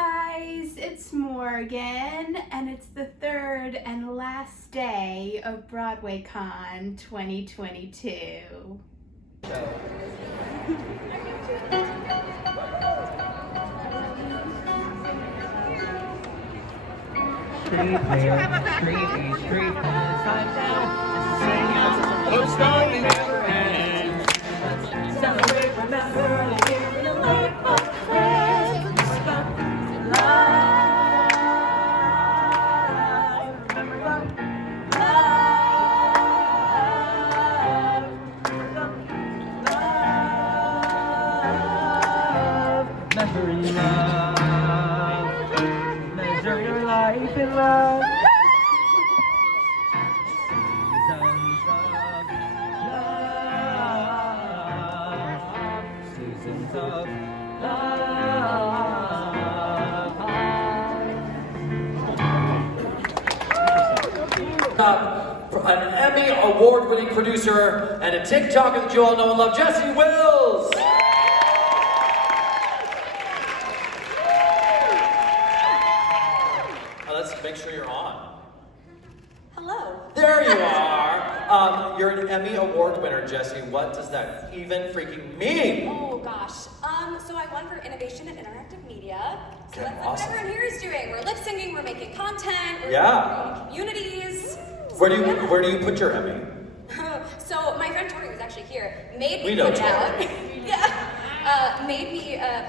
guys, it's Morgan, and it's the third and last day of BroadwayCon 2022. Street, upside down, sing out, the story never ends. Celebrate, remember, and live in a life of friends. Love, remember love, measuring love, measure your life in love. Seasons of An Emmy award-winning producer and a TikToker that you all know and love, Jesse Wills. Let's make sure you're on. Hello. There you are. You're an Emmy award winner, Jesse. What does that even freaking mean? Oh gosh. So I won for innovation in interactive media. So Okay, that's awesome. what everyone here is doing. We're lip syncing, we're making content, we're Yeah. growing communities. Where do you put your Emmy? So my friend Tori, who's actually here, made me We know put it out. Tori. Yeah. Made me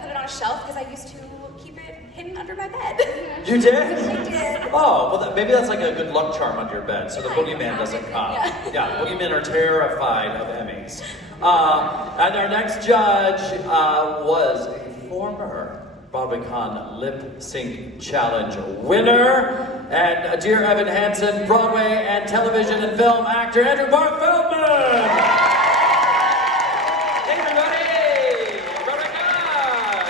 put it on a shelf because I used to keep it hidden under my bed. You did? I did. Oh, well, maybe that's like a good luck charm under your bed, so the Yeah, boogeyman doesn't come. yeah. Boogeymen are terrified of Emmys. And our next judge was a former BroadwayCon Lip Sync Challenge winner, and dear Evan Hansen, Broadway and television and film actor Andrew Mark Feldman. Hey everybody! BroadwayCon!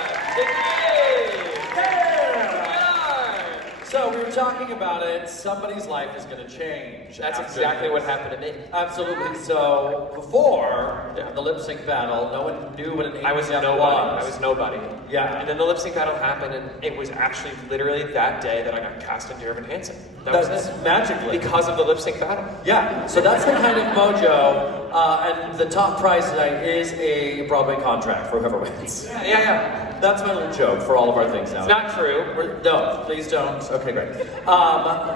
So we were talking about it, somebody's life is going to change. That's after exactly this. what happened to me. Absolutely. So before the lip sync battle, no one knew what an I was ABF nobody. was. I was nobody. Yeah. And then the lip sync battle happened, and it was actually literally that day that I got cast into Evan Hansen. That was That's it. magically. Because of the lip sync battle. Yeah. So that's the kind of mojo. And the top prize tonight is a Broadway contract for whoever wins. Yeah. That's my little joke for all of our things now. It's not true. No, please don't. Okay, great.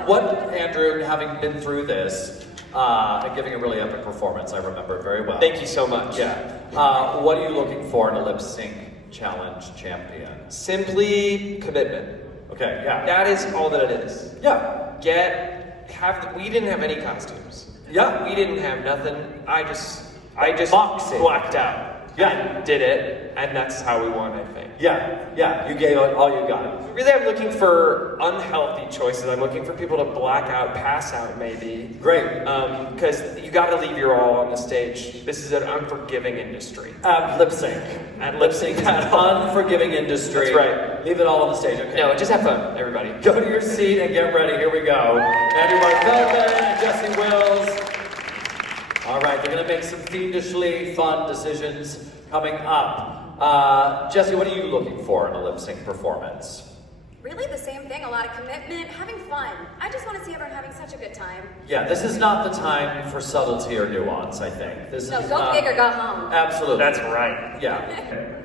What, Andrew, having been through this, and giving a really epic performance, I remember it very well. Thank you so much. Yeah. What are you looking for in a lip sync challenge champion? Simply commitment. Okay, yeah. That is all that it is. Yeah. We didn't have any costumes. Yeah. We didn't have nothing. I just Boxing. blacked out. Yeah. And did it, and that's how we won, I think. Yeah. You gave it all you got. Really, I'm looking for unhealthy choices. I'm looking for people to black out, pass out, maybe. Great. Because you got to leave your all on the stage. This is an unforgiving industry. Lip sync. And Lip sync is an unforgiving industry. That's right. Leave it all on the stage, okay? No, just have fun, everybody. Go to your seat and get ready. Here we go. Andrew Mark Feldman and Jesse Wills. All right, they're going to make some fiendishly fun decisions coming up. Jesse, what are you looking for in a lip sync performance? Really the same thing, a lot of commitment, having fun. I just want to see everyone having such a good time. Yeah, this is not the time for subtlety or nuance, I think. This No, is go not... big or go home. Absolutely. That's right. Yeah.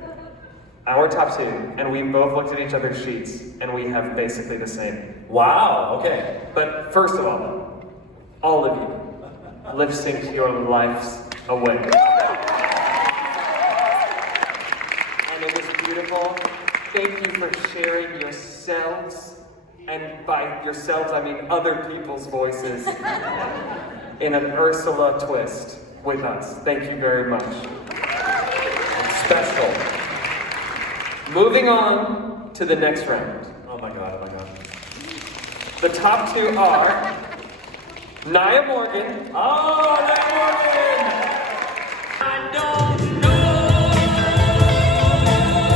Our top two, and we both looked at each other's sheets, and we have basically the same. Wow, okay. But first of all of you, lip sync your lives away. And it was beautiful. Thank you for sharing yourselves, and by yourselves I mean other people's voices, in an Ursula twist with us. Thank you very much. Special. Moving on to the next round. Oh my god. The top two are Nia Morgan. Oh, Nia Morgan! I don't know.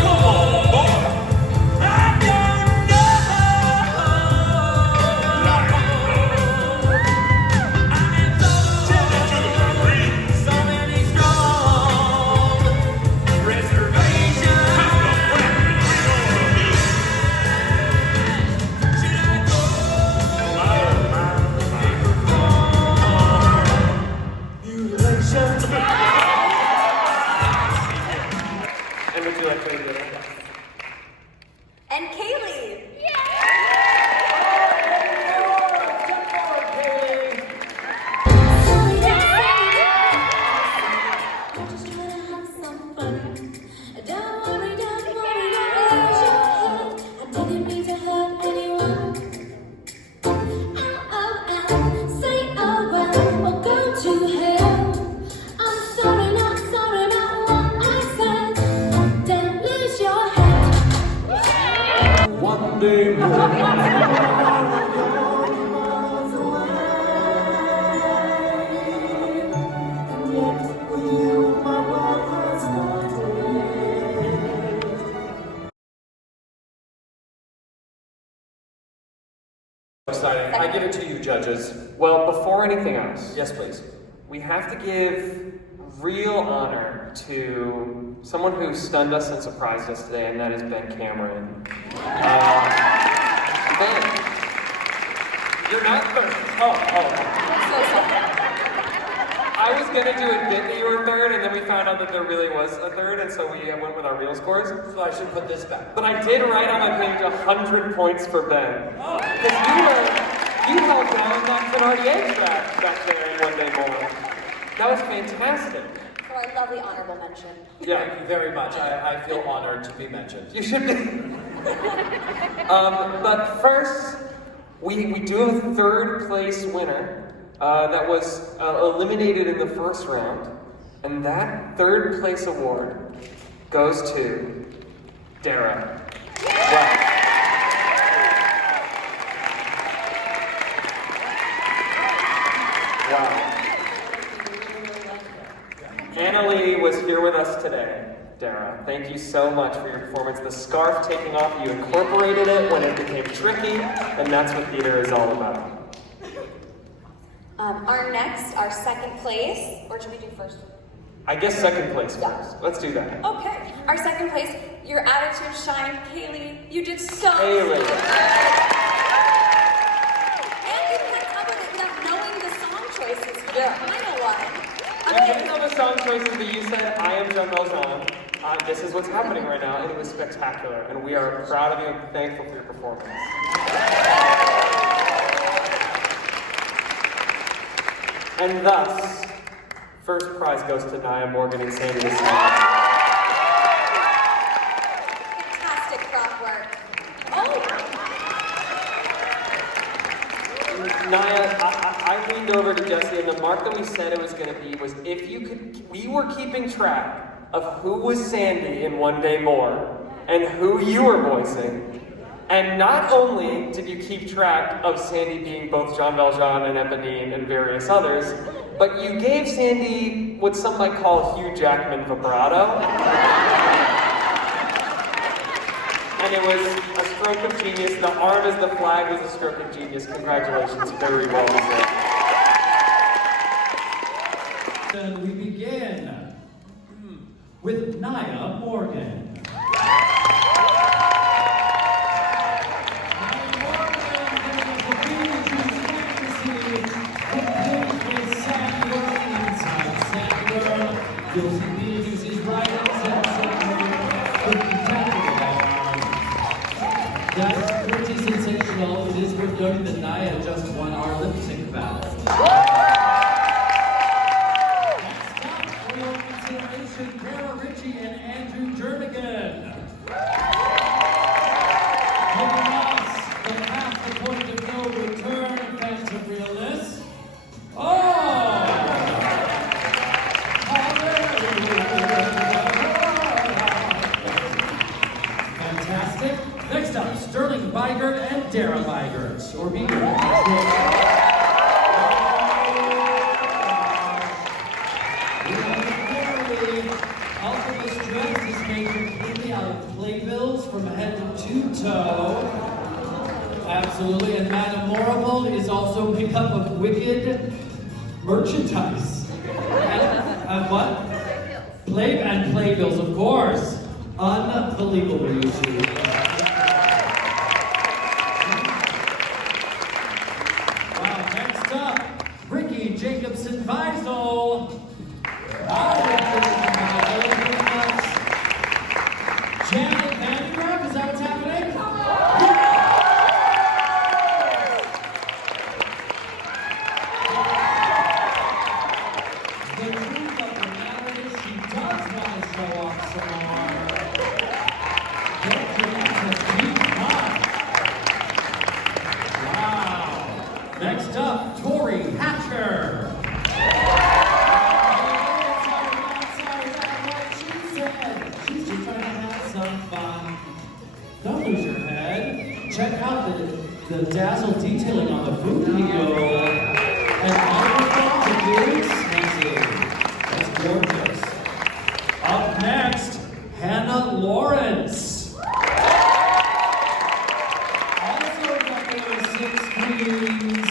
Come on, boy. I don't know. I am so many strong reservations. and Kaylee. One day exciting. I give it to you, judges. Well, before anything else, Yes, please. we have to give real honor to someone who stunned us and surprised us today, and that is Ben Cameron. Ben, you're not third. Oh. So sorry. I was gonna do a bit that you were third, and then we found out that there really was a third, and so we went with our real scores. So I should put this back. But I did write on my page 100 points for Ben. Because you held down that Thenardier track back there in One Day More. That was fantastic. For our lovely honorable mention. Thank you very much. I feel honored to be mentioned. You should be. But first, we do have a third place winner that was eliminated in the first round. And that third place award goes to Dara. Wow. Annalie was here with us today. Dara, thank you so much for your performance. The scarf taking off, you incorporated it when it became tricky, and that's what theater is all about. Our second place, or should we do first? I guess second place first. Let's do that. Okay. Our second place, your attitude shined, Kaylee. You did so Kaylee. good. And you kept up with it without knowing the song choices for the final one. You didn't know the song choices, but you said, I am Jean Valjean. This is what's happening right now, and it was spectacular. And we are proud of you and thankful for your performance. And thus, first prize goes to Nia, Morgan, and Sandy this evening. Fantastic crop work. Nia, I leaned over to Jesse, and the mark that we said it was going to be was if you could, we were keeping track of who was Sandy in One Day More, and who you were voicing. And not only did you keep track of Sandy being both Jean Valjean and Eponine and various others, but you gave Sandy what some might call Hugh Jackman vibrato. And it was a stroke of genius. The arm as the flag was a stroke of genius. Congratulations, very well deserved. And we begin with Nia Morgan. You'll see Beetlejuice's writings That's pretty sensational. It is worth noting that Nia just won our lip sync battle. Next up, for your consideration, Cara Ritchie and Andrew Jernigan. Giving us the Past the Point of No Return, Phantom Realness. Fantastic. Next up, Sterling Bygert and Dara Bygert. Or Bygert. Also, this dress is made completely out of playbills from head to toe. Absolutely. And Madame Morrible is also pick up of Wicked merchandise. And what? Playbills, of course. Unbelievable, you two. Wow, next up, Ricky Jacobson Weisel. Janet Vandenberg, is that what's happening? check out the dazzle detailing on the boot heel. And all the boots. That's gorgeous. Up next, Hannah Lawrence. Also number 6 queens.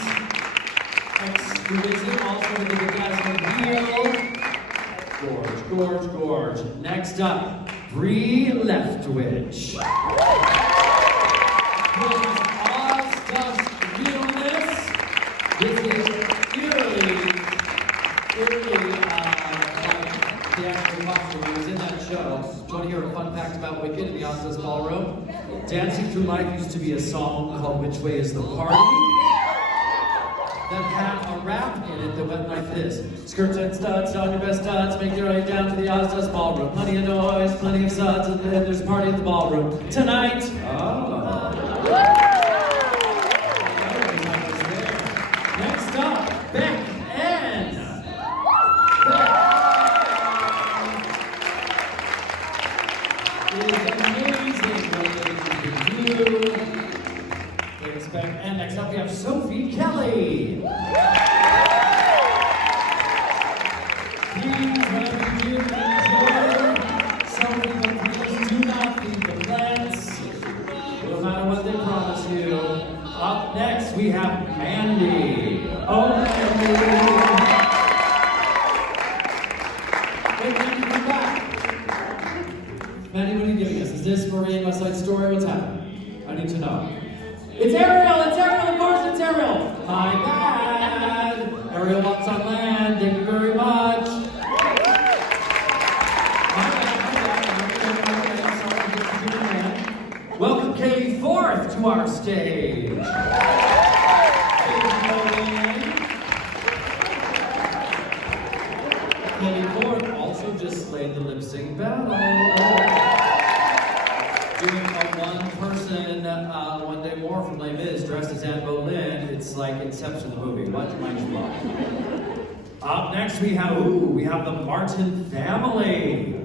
Exquisite, also with the bedazzled heel. Gorge, gorge, gorge. Next up, Bree Leftwich. With Oz-Dust realness, this is eerily, the actual costume. He was in that show. Do you want to hear a fun fact about Wicked in the Oz-Dust Ballroom? Dancing Through Life used to be a song called Which Way Is the Party? That had a rap in it that went like this. Skirts and studs, on your best studs, make your way down to the Oz-Dust Ballroom. Plenty of noise, plenty of suds, and then there's a party at the ballroom. Tonight! Next up, Beck N. It is amazing what they can do. And next up we have Sophie Kelly. Please, whenever you enjoy, Sophie, but please do not feed the plants, no matter what they promise you. Up next we have Mandy. Oh, Mandy! Wait, Mandy, come back. Mandy, what are you giving us? Is this Marie and West Side Story? What's happening? I need to know. It's Ariel! It's Ariel! Of course it's Ariel! My bad! Ariel walks on land. Thank you very much. Welcome Katie Forth to our stage. Katie Forth also just slayed the lip sync battle. Doing a one-person One Day More from Les Mis dressed as Anne Boleyn. It's like Inception the movie. What might you want? Up next we have the Martin family.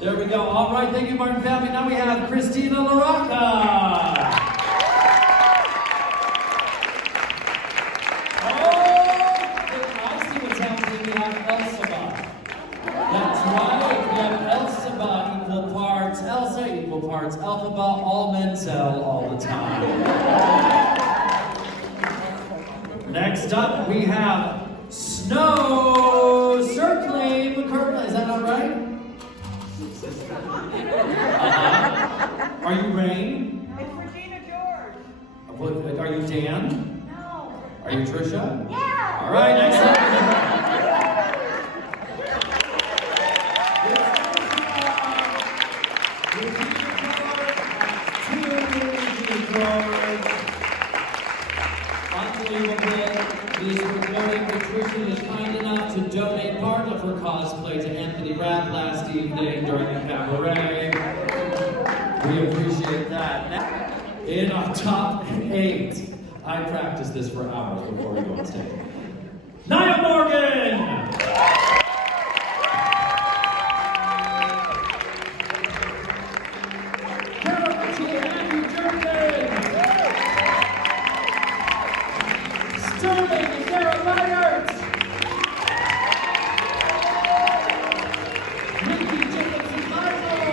There we go. All right, thank you, Martin family. Now we have Christina LaRocca. Oh, I see what's happening. We have Elphaba. That's right. We have Elphaba equal parts Elsa, equal parts Elphaba. All men sell all the time. Next up, we have Snow Circling McCurtain. Is that not right? Are you Rain? It's Regina George. Are you Dan? No. Are you Trisha? Yeah. All right, next up. Unbelievable. This recording, Patricia is kind enough to donate part of her cosplay to Anthony Rapp last evening during the cabaret. We appreciate that. In our top 8, I practiced this for hours before we go on stage. Nia Morgan! Sterling and Sarah Myers! Ricky Jacobson Michael!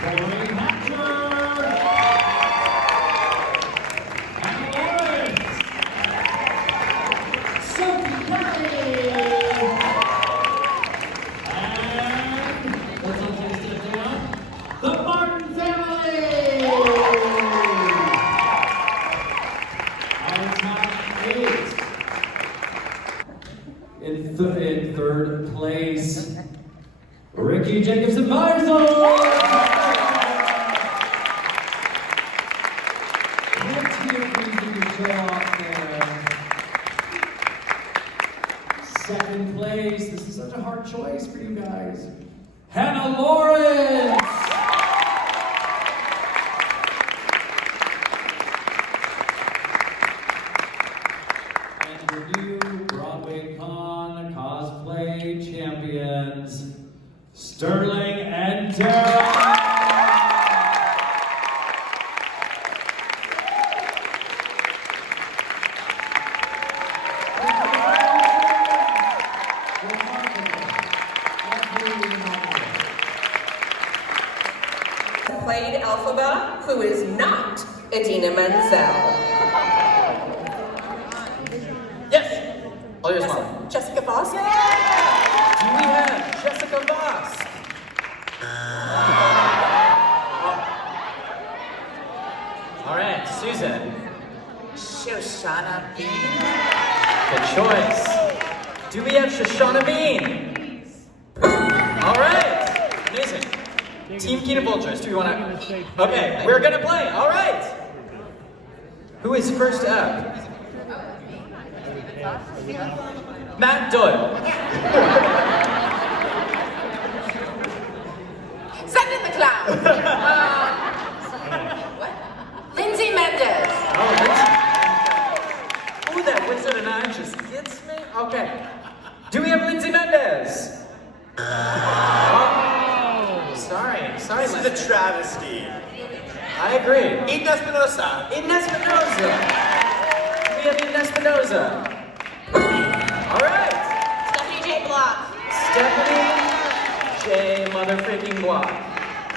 Tori Hatcher! Anna Lawrence! Sophie Kelly! And, let's all take a step down, the Martin family! In third place, Ricky Jacobson Meisel! hard choice for you guys. Hannah Lawrence! And the new BroadwayCon cosplay champions, Sterling and Daryl. Played Elphaba, who is not Idina Menzel. Yes! All yours, Mom. Jessica Voss. Do we have Jessica Voss? All right, Susan. Shoshana Bean. Good choice. Do we have Shoshana Bean? All right, amazing. Team Keenan-Bolger, do we want to? Okay, we're gonna play. All right. Who is first up? Matt Doyle. Send in the clown. What? Lindsay Mendez. Oh, Lindsay. Ooh, that Wizard and I just gets me. Okay. Do we have Lindsay Mendez? Sorry, This is a travesty. I agree. Eden Espinosa. Eden Espinosa. Do we have Eden Espinosa? All right. Stephanie J. Block. Stephanie J. motherfucking Block.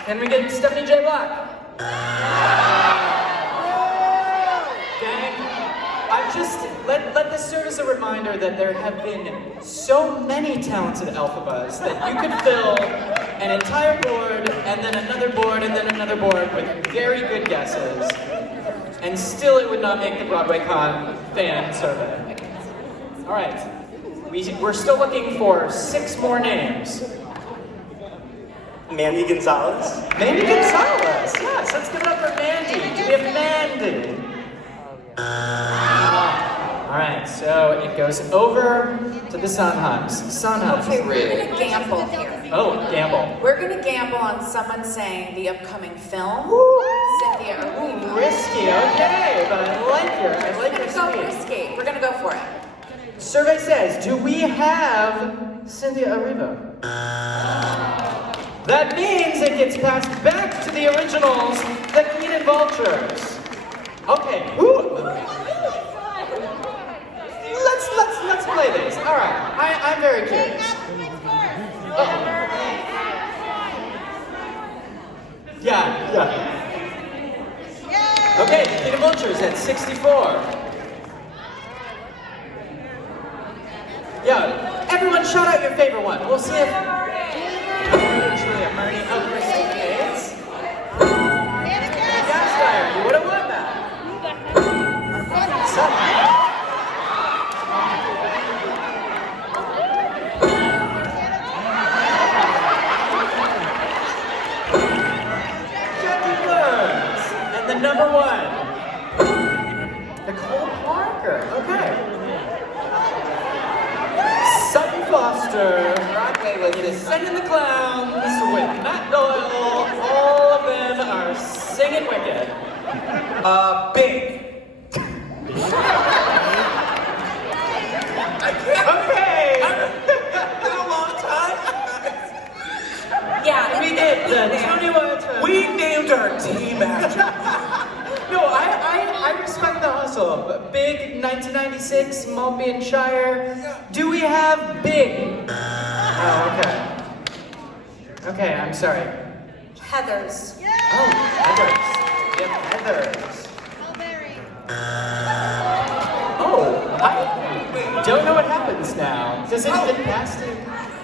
Can we get Stephanie J. Block? Gang, I've just let this serve as a reminder that there have been so many talented Elphabas that you could fill an entire board and then another board and then another board with very good guesses, and still it would not make the BroadwayCon fan survey. All right, we're still looking for 6 more names. Mandy Gonzalez. Mandy Gonzalez, yes, let's give it up for Mandy. Do we have Mandy? All right, so it goes over to the Sondheims. Sondheims. Okay, we're gonna gamble here. Oh, gamble. We're gonna gamble on someone saying the upcoming film. Cynthia Erivo. Risky, okay, but I like your We're gonna go speed. risky. We're gonna go for it. Survey says, do we have Cynthia Erivo? That means it gets passed back to the originals, the Keenan-Bolgers. Okay, let's play this. All right, I'm very curious. Yeah. Okay, the Keenan-Bolgers at 64. Yeah, everyone shout out your favorite one. We'll see if Julia Murney of Christy Gates. Gasteyer, you would have won that. Jackie Burns. And the number 1. Nicole Parker. Okay. Sutton Foster, Broadway with Descend in the Clowns with Matt Doyle. All of them are singing Wicked. Big. Okay. Been a long time. Yeah, We did the Tony Awards. We named our team after. No, I respect the hustle. Big 1996, Maltby and Shire. Do we have Big? Oh, okay. Okay, I'm sorry. Heathers. Oh, Heathers. Yep, Heathers. Oh, I don't know what happens now. Does it get past it?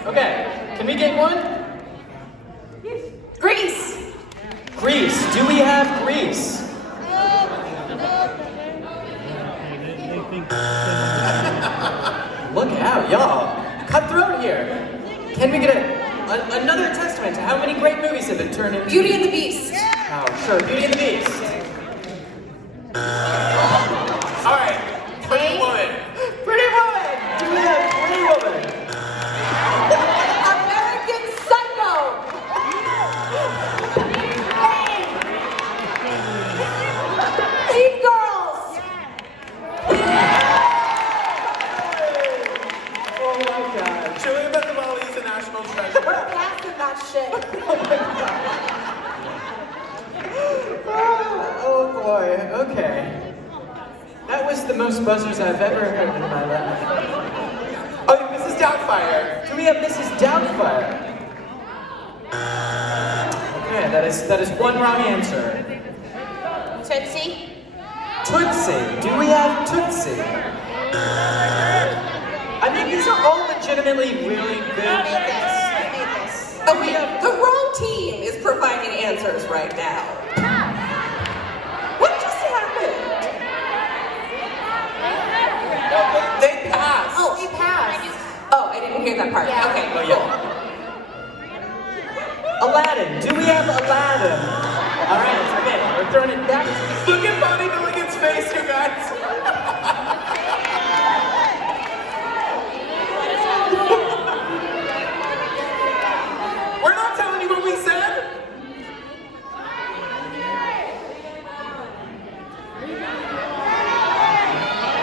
Okay, can we get one? Grease. Grease. Do we have Grease? Look out, y'all. Cutthroat here. Can we get another testament to how many great movies have been turned into? Beauty and the Beast. Oh, sure, Beauty and the Beast. All right. Pretty Woman. Pretty Woman. Do we have Pretty Woman? most buzzers I've ever heard in my life. Oh, Mrs. Doubtfire. Do we have Mrs. Doubtfire? Okay, that is one wrong answer. Tootsie? Tootsie. Do we have Tootsie? I mean, these are all legitimately really good. Okay, the wrong team is providing answers right now. What just happened? They passed. Oh, he passed. Oh, I didn't hear that part. Yeah. Okay, Oh, cool. yeah. Aladdin. Do we have Aladdin? All right, okay. We're throwing it back. Look at Bonnie Milligan's face, you guys. We're not telling you what we said.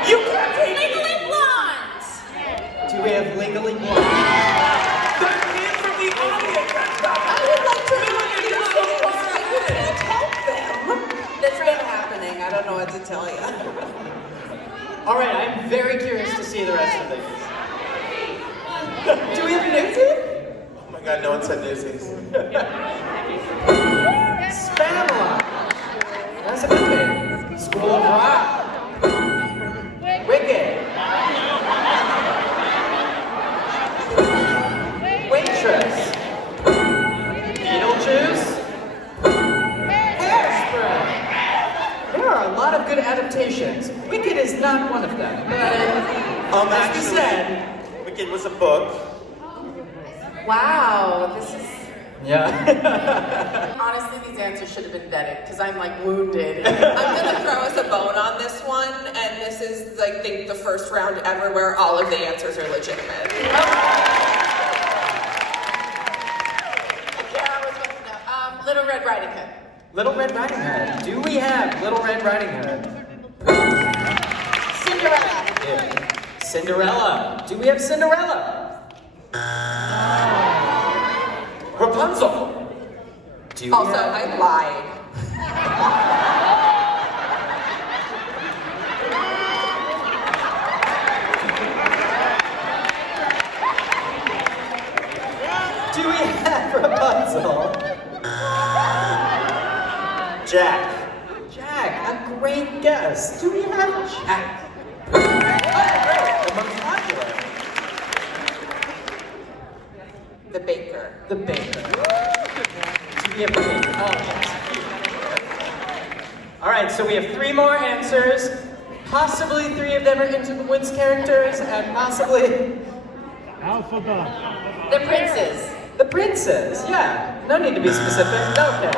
You can't take Legally Blonde. Do we have Legally Blonde? the hands from the audience. That's not I would like to know what you're so far ahead. Help them. That's been happening. I don't know what to tell you. All right, I'm very curious to see the rest of these. Do we have Newsies? Oh my God, no one said Newsies. Spamalot. That's a good name. School of Rock. Wicked. Waitress. Beetlejuice. Hairspray. There are a lot of good adaptations. Wicked is not one of them, but as we said, Wicked was a book. Wow, this is. yeah. Honestly, these answers should have been vetted because I'm like wounded. I'm gonna throw us a bone on this one, and this is like the first round ever where all of the answers are legitimate. Little Red Riding Hood. Little Red Riding Hood. Do we have Little Red Riding Hood? Cinderella. Cinderella. Do we have Cinderella? Rapunzel. Do we Also, have... I lied. Do we have Rapunzel? Jack. Jack, a great guess. Do we have Jack? Oh, great. The most popular. The baker. The baker. Do we have the baker? Oh, yes. All right, so we have 3 more answers. Possibly 3 of them are Into the Woods characters, and possibly... The Princes. The princes, yeah. No need to be specific. Okay.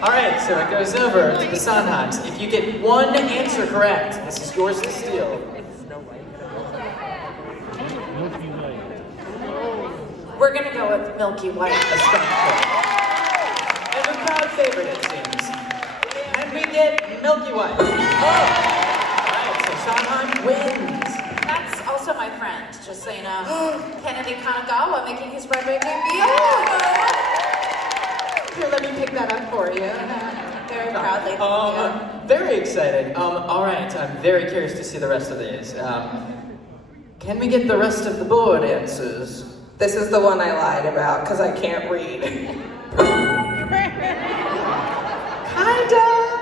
All right, so it goes over to the Sondheims. If you get 1 answer correct, this is yours to steal. We're gonna go with Milky White. A strong choice. And a crowd favorite, it seems. And we get Milky White. Oh! All right, so Sondheim wins. That's also my friend, just so you know. Kennedy Kanagawa making his Broadway debut. Here, let me pick that up for you. Very proudly. Very excited. All right, I'm very curious to see the rest of these. Can we get the rest of the board answers? This is the one I lied about because I can't read. Kinda.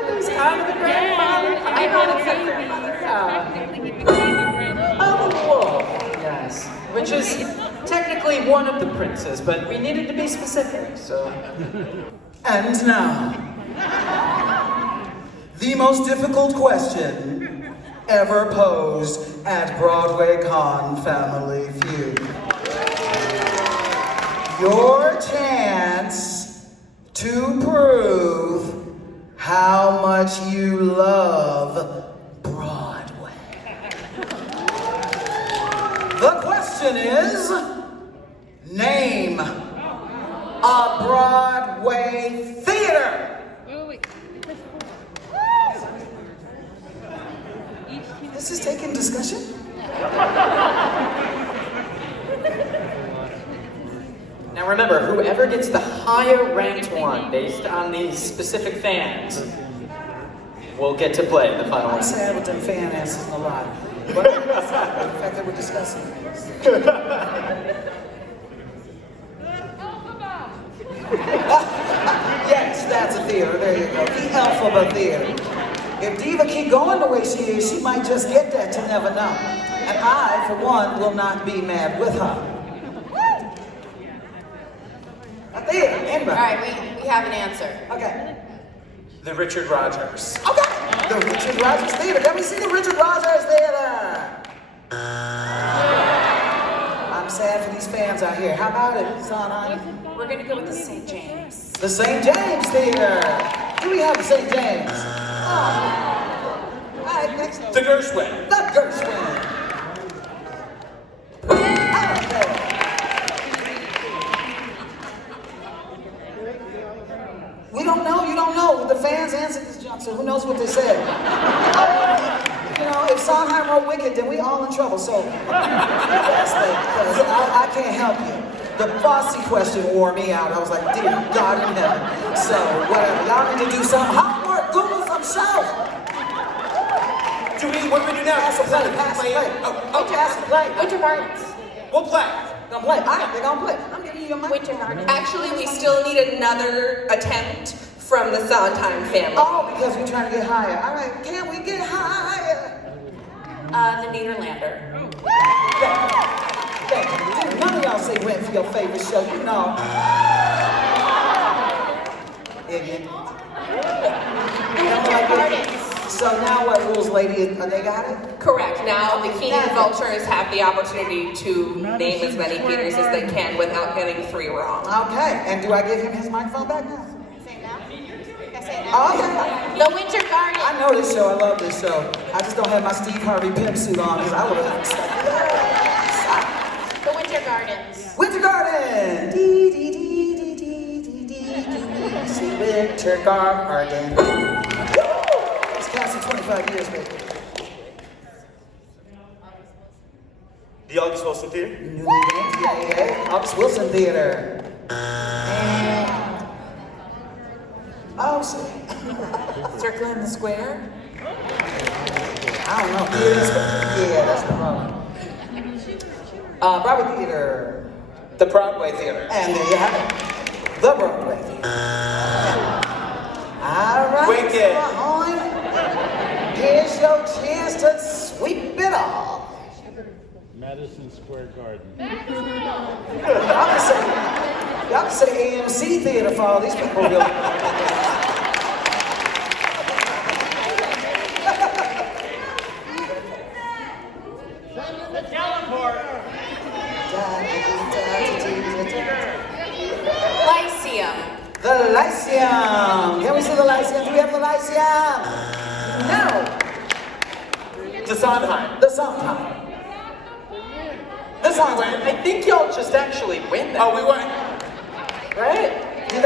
There's kind of a grandfather. I know it's a grandmother. Oh, the wolf. Yes. Which is technically one of the princes, but we needed to be specific, so. And now, the most difficult question ever posed at BroadwayCon Family Feud. Your chance to prove how much you love Broadway. The question is, name a Broadway theater. This is taking discussion. Now remember, whoever gets the higher ranked one based on these specific fans will get to play in the final I'm round. sad with them fan answers in a lot. But the fact that we're discussing this. Yes, that's a theater. There you go. The Alphabet Theater. If Diva keep going the way she is, she might just get that. You never know. And I, for one, will not be mad with her. A theater. Anybody? All right, we have an answer. Okay. The Richard Rogers. Okay. The Richard Rogers Theater. Can we see the Richard Rogers Theater? I'm sad for these fans out here. How about it, Sondheim? We're gonna go with the St. James. The St. James Theater. Do we have the St. James? All right, next. The Gershwin. The Gershwin. Okay. We don't know, you don't know. The fans answered this jump, so who knows what they said. You know, if Sondheim wrote Wicked, then we all in trouble, so that's because I can't help you. The Fosse question wore me out. I was like, dear God in heaven. So, whatever. Y'all need to do some homework. Google some show. What do we do now? Pass the play. Pass the play. Oh, pass the play. Winter Gardens. We'll play. Gonna play. All right, they're gonna play. I'm giving you your mic. Winter Gardens. Actually, we still need another attempt from the Sondheim family. Oh, because we're trying to get higher. All right, can we get higher? The Nederlander. Thank you. Dude, none of y'all say rent for your favorite show, you know. Idiot. So now what rules, lady? They got it? Correct. Now the Keenan-Bolgers have the opportunity to name as many theaters as they can without getting 3 wrong. Okay, and do I give him his microphone back now? Say now. Oh, yeah. The Winter Gardens. I know this show, I love this show. I just don't have my Steve Harvey pimp suit on because I would have expected that. The Winter Gardens. Winter Garden! Dee, dee, dee, dee, dee, dee, dee, dee. See Winter Garden. Woo! It's cast for 25 years, baby. The August Wilson Theater. Newly named, yeah. August Wilson Theater. And... Oh, see. Circle in the Square. I don't know. Yeah, that's the problem. Broadway Theater. The Broadway Theater. And there you have it. The Broadway Theater. All right. Wicked. Mahone. Here's your chance to sweep it off. Madison Square Garden. Y'all can say AMC Theater for all these people really. Lyceum. The Lyceum. Can we see the Lyceum? Do we have the Lyceum? No. The Sondheim. The Sondheim. The Sondheim. I think y'all just actually win that. Oh, we won. Right? They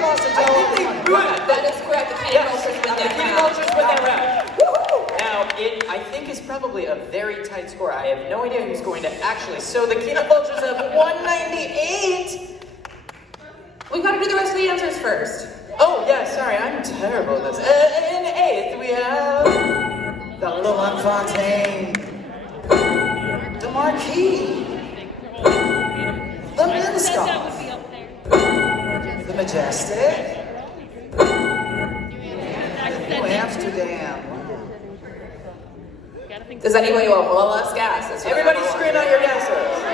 lost a I think they won. That is correct. The Keenan-Bolgers win The that round. Keenan-Bolgers win that round. Now, it, I think, is probably a very tight score. I have no idea who's going to actually. So the Keenan-Bolgers have 198. We've got to do the rest of the answers first. Oh, yeah, sorry, I'm terrible at this. In 8th, we have... The Little Fontaine. The Marquis. The Minskoff. The Majestic. New Amsterdam. Does anybody want one last gas? Everybody scream out your guesses.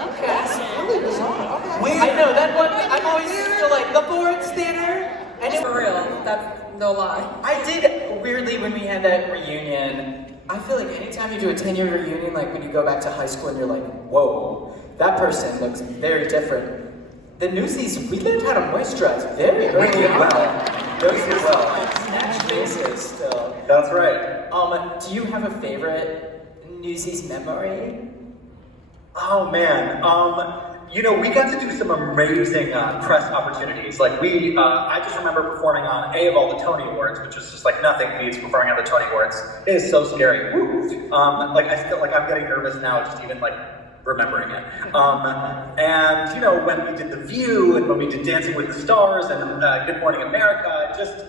Okay. That's really bizarre. Okay. I know, that one, I'm always used to like the Ford's Theater. And it, For real, that's no lie. I did, weirdly, when we had that reunion, I feel like anytime you do a 10-year reunion, like when you go back to high school and you're like, whoa, that person looks very different. The Newsies, we learned how to moisturize very well. Those did well. Snatch faces still. That's right. Do you have a favorite Newsies memory? Oh man, you know, we got to do some amazing press opportunities. Like I just remember performing on A of all the Tony Awards, which is just like nothing beats performing on the Tony Awards. It is so scary. Like I'm getting nervous now, just even like remembering it. And you know, when we did The View and when we did Dancing with the Stars and Good Morning America, just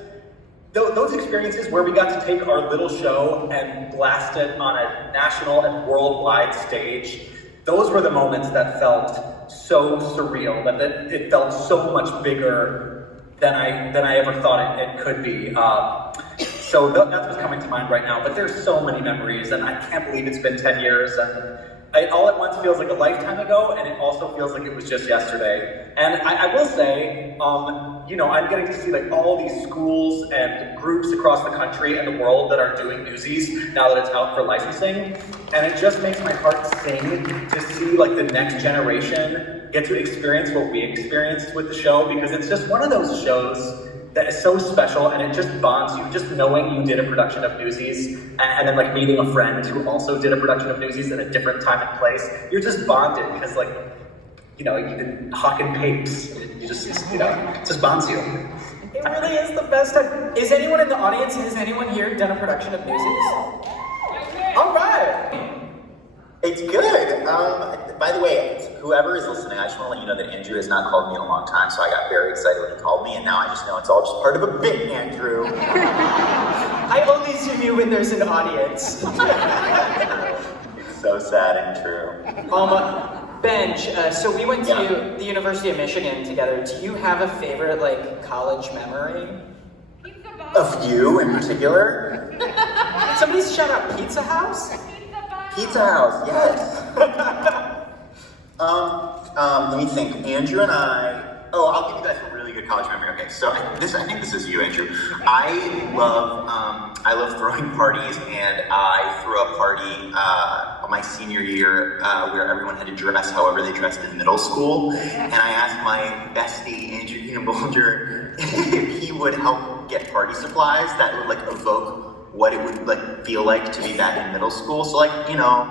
those experiences where we got to take our little show and blast it on a national and worldwide stage, those were the moments that felt so surreal, that it felt so much bigger than I ever thought it could be. So that's what's coming to mind right now. But there's so many memories, and I can't believe it's been 10 years. And it all at once feels like a lifetime ago, and it also feels like it was just yesterday. And I will say, you know, I'm getting to see like all these schools and groups across the country and the world that are doing Newsies now that it's out for licensing. And it just makes my heart sing to see like the next generation get to experience what we experienced with the show, because it's just one of those shows that is so special, and it just bonds you. Just knowing you did a production of Newsies, and then like meeting a friend who also did a production of Newsies in a different time and place, you're just bonded, because like, you know, you did Hawk and Papes. You just, you know, it just bonds you. It really is the best time. Is anyone in the audience, has anyone here done a production of Newsies? All right. It's good. By the way, whoever is listening, I just want to let you know that Andrew has not called me in a long time, so I got very excited when he called me, and now I just know it's all just part of a bit, Andrew. I only see you when there's an audience. It's so sad and true. Benj, so we went to the University of Michigan together. Do you have a favorite, like, college memory? Of you in particular? Did somebody shout out Pizza House? Pizza House, yes. Let me think. Andrew and I'll give you guys a really good college memory. Okay, so I think this is you, Andrew. I love throwing parties, and I threw a party my senior year where everyone had to dress however they dressed in middle school, and I asked my bestie, Andrew Keenan-Bolger, if he would help get party supplies that would like evoke what it would like feel like to be back in middle school. So like, you know,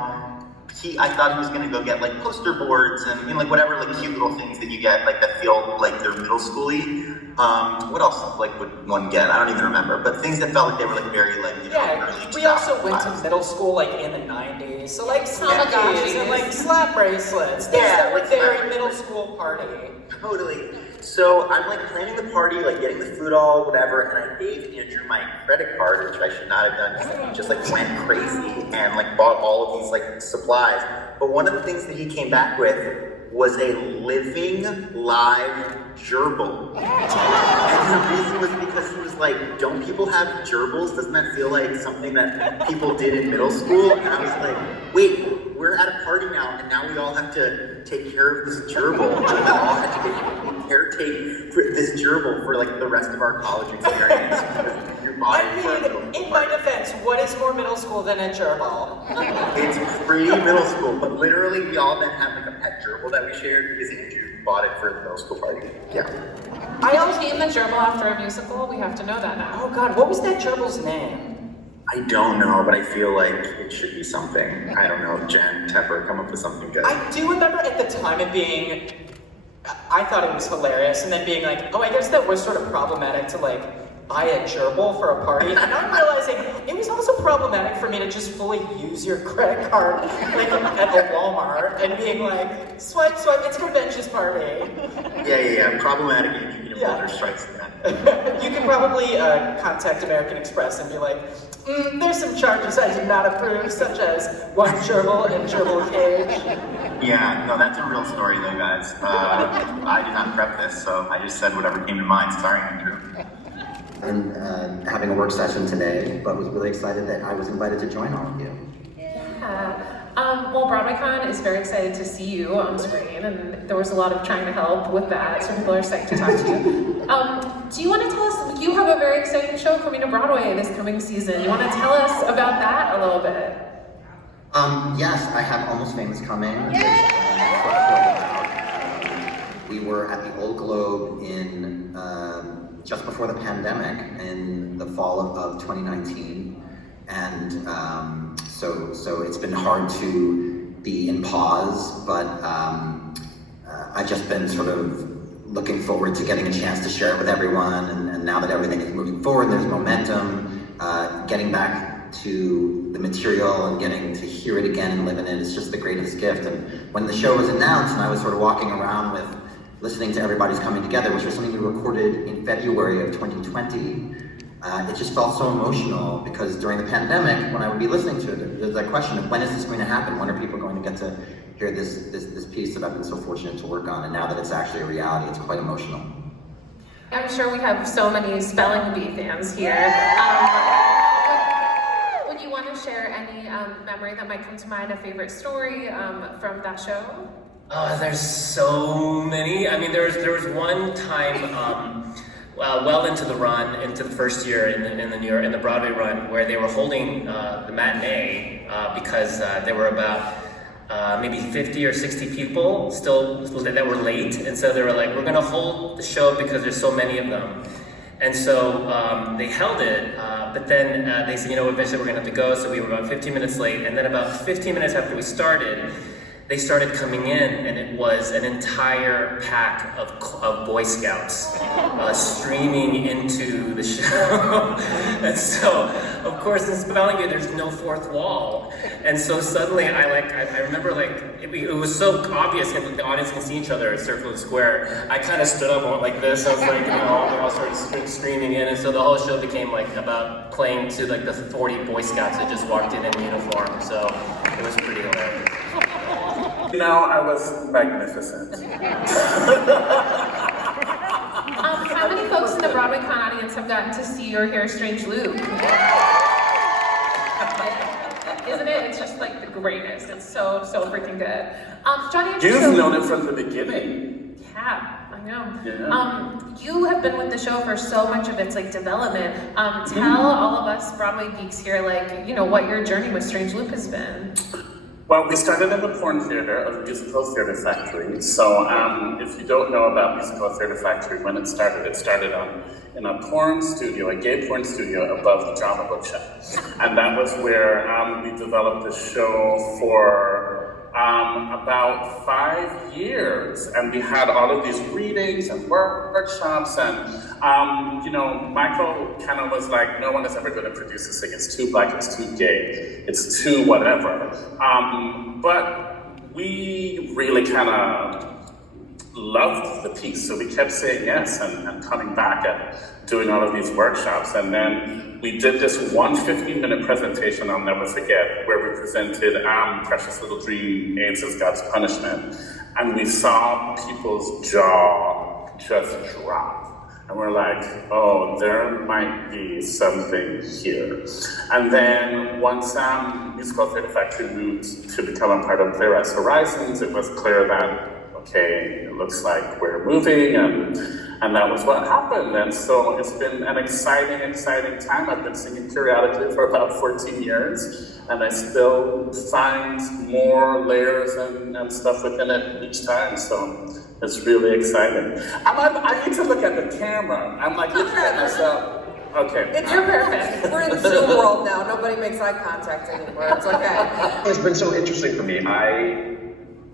I thought he was gonna go get like poster boards and, you know, like whatever like cute little things that you get like that feel like they're middle schooly. What else like would one get? I don't even remember, but things that felt like they were like very like, you know, early 2000s. We also went to middle school like in the 90s, so like Tamagotchis and like slap bracelets, things that were very middle school party. Totally. So I'm like planning the party, like getting the food all, whatever, and I gave Andrew my credit card, which I should not have done, because he just like went crazy and like bought all of these like supplies. But one of the things that he came back with was a living, live gerbil. And the reason was because he was like, don't people have gerbils? Doesn't that feel like something that people did in middle school? And I was like, wait, we're at a party now, and now we all have to take care of this gerbil. We all have to caretake this gerbil for like the rest of our college experience. In my defense, what is more middle school than a gerbil? It's pretty middle school, but literally we all then had like a pet gerbil that we shared because Andrew bought it for the middle school party. Yeah. I always named the gerbil after a musical. We have to know that now. Oh God, what was that gerbil's name? I don't know, but I feel like it should be something. I don't know, Jen, Tepper, come up with something good. I do remember at the time it being, I thought it was hilarious, and then being like, oh, I guess that was sort of problematic to like buy a gerbil for a party. And I'm realizing it was also problematic for me to just fully use your credit card like at the Walmart and being like, swipe, it's for Bench's party. Yeah. Problematic and Keenan-Bolger strikes again. You can probably contact American Express and be like, there's some charges I did not approve, such as one gerbil and gerbil cage. Yeah, no, that's a real story though, guys. I did not prep this, so I just said whatever came to mind. Sorry, Andrew. And having a work session today, but was really excited that I was invited to join all of you. Yeah. Well, BroadwayCon is very excited to see you on screen, and there was a lot of trying to help with that, so people are excited to talk to you. Do you want to tell us, you have a very exciting show coming to Broadway this coming season. You want to tell us about that a little bit? Yes, I have Almost Famous coming. We were at the Old Globe in just before the pandemic in the fall of 2019, and so it's been hard to be in pause, but I've just been sort of looking forward to getting a chance to share it with everyone, and now that everything is moving forward, there's momentum, getting back to the material and getting to hear it again and live in it is just the greatest gift. And when the show was announced and I was sort of walking around with listening to Everybody's Coming Together, which was something we recorded in February of 2020, it just felt so emotional because during the pandemic, when I would be listening to it, there's that question of when is this going to happen? When are people going to get to hear this piece that I've been so fortunate to work on? And now that it's actually a reality, it's quite emotional. I'm sure we have so many Spelling Bee fans here. Would you want to share any memory that might come to mind, a favorite story from that show? There's so many. I mean, there was one time, well into the run, into the first year in the Broadway run, where they were holding the matinee because there were about maybe 50 or 60 people still that were late, and so they were like, we're gonna hold the show because there's so many of them. And so they held it, but then they said, you know, eventually we're gonna have to go, so we were about 15 minutes late, and then about 15 minutes after we started, they started coming in, and it was an entire pack of Boy Scouts streaming into the show. And so, of course, in Spelling Bee, there's no fourth wall. And so suddenly, I remember it was so obvious, and the audience can see each other at Circle and Square. I kind of stood up and went like this. I was like, you know, they all started screaming in, and so the whole show became like about playing to like the 40 Boy Scouts that just walked in uniform. So it was pretty hilarious. You know, I was magnificent. How many folks in the BroadwayCon audience have gotten to see or hear Strange Loop? Isn't it? It's just like the greatest. It's so freaking good. Johnny, you've known it from the beginning. Yeah, I know. Yeah. You have been with the show for so much of its like development. Tell all of us Broadway geeks here, like, you know, what your journey with Strange Loop has been. Well, we started in the Porn Theater of the Musical Theater Factory. So if you don't know about Musical Theater Factory, when it started in a porn studio, a gay porn studio above the drama bookshelf. And that was where we developed the show for about 5 years. And we had all of these readings and workshops, and you know, Michael kind of was like, no one is ever going to produce this thing. It's too black, it's too gay, it's too whatever. But we really kind of loved the piece, so we kept saying yes and coming back and doing all of these workshops. And then we did this one 15-minute presentation I'll never forget, where we presented Precious Little Dream, AIDS is God's Punishment. And we saw people's jaw just drop. And we're like, oh, there might be something here. And then once Musical Theater Factory moved to become a part of Playwrights Horizons, it was clear that, okay, it looks like we're moving, and that was what happened. And so it's been an exciting, exciting time. I've been singing periodically for about 14 years, and I still find more layers and stuff within it each time, so it's really exciting. I need to look at the camera. I'm like looking at myself. Okay. You're perfect. We're in Zoom world now. Nobody makes eye contact anymore. It's okay. It's been so interesting for me. I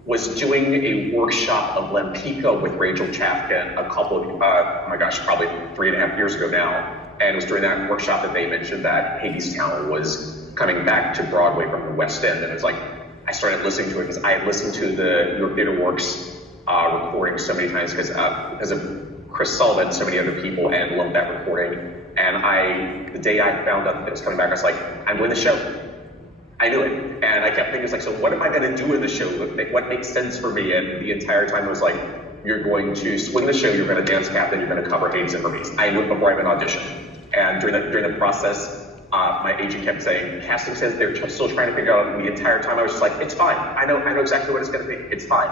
was doing a workshop of Lempico with Rachel Chafkin a couple of, oh my gosh, probably 3.5 years ago now. And it was during that workshop that they mentioned that Hadestown was coming back to Broadway from the West End. And it's like, I started listening to it because I had listened to the New York Theater Works recording so many times because of Chris Sullivan, so many other people, and loved that recording. And the day I found out that it was coming back, I was like, I'm doing the show. I knew it. And I kept thinking, it's like, so what am I going to do in the show? What makes sense for me? And the entire time it was like, you're going to swing the show, you're going to dance Captain, you're going to cover Hades and Hermes. I knew it before I even auditioned. And during the process, my agent kept saying, casting says they're still trying to figure out, and the entire time I was just like, it's fine. I know exactly what it's going to be. It's fine.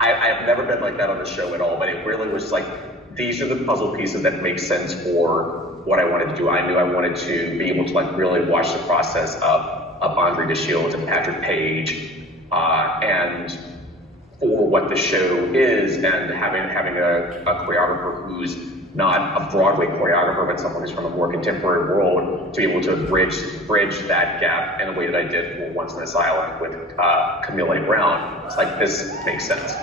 I have never been like that on the show at all, but it really was like, these are the puzzle pieces that make sense for what I wanted to do. I knew I wanted to be able to like really watch the process of Andre DeShields and Patrick Page, and for what the show is, and having a choreographer who's not a Broadway choreographer, but someone who's from a more contemporary world, to be able to bridge that gap in a way that I did for Once on This Island with Camille A. Brown. It's like, this makes sense.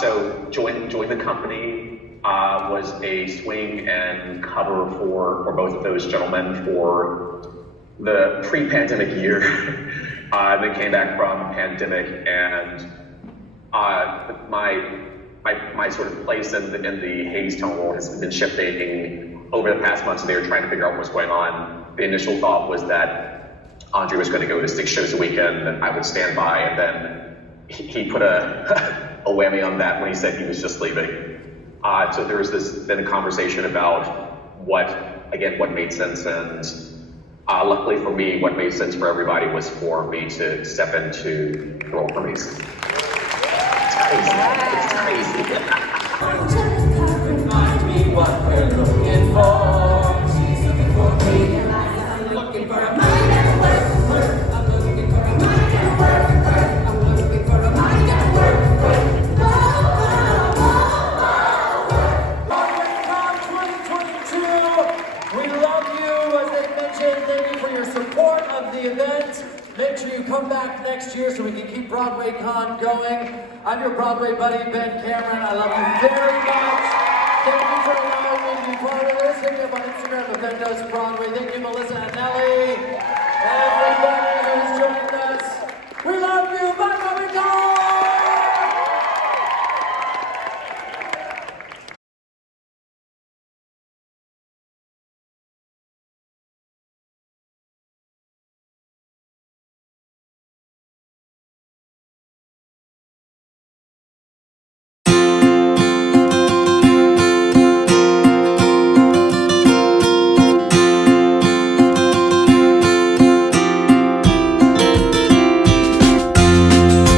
So join the company, was a swing and cover for both of those gentlemen for the pre-pandemic year, then came back from pandemic, and my sort of place in the Hades tone world has been shifting over the past months. They were trying to figure out what was going on. The initial thought was that Andre was going to go to 6 shows a weekend, and I would stand by, and then he put a whammy on that when he said he was just leaving. So there was then a conversation about what made sense, and luckily for me, what made sense for everybody was for me to step into the role for me. It's crazy. It's crazy. Remind me what we're looking for. She's looking for me. I'm looking for a mind and work. I'm looking for a mind and work. I'm looking for a mind and work. BroadwayCon 2022. We love you. As they mentioned, thank you for your support of the event. Make sure you come back next year so we can keep BroadwayCon going. I'm your Broadway buddy, Ben Cameron. I love you very much. Thank you for allowing me to be part of this. Hit me up on Instagram at Ben Does Broadway. Thank you, Melissa and Nelly. Everybody who's joined us. We love you. Bye, BroadwayCon!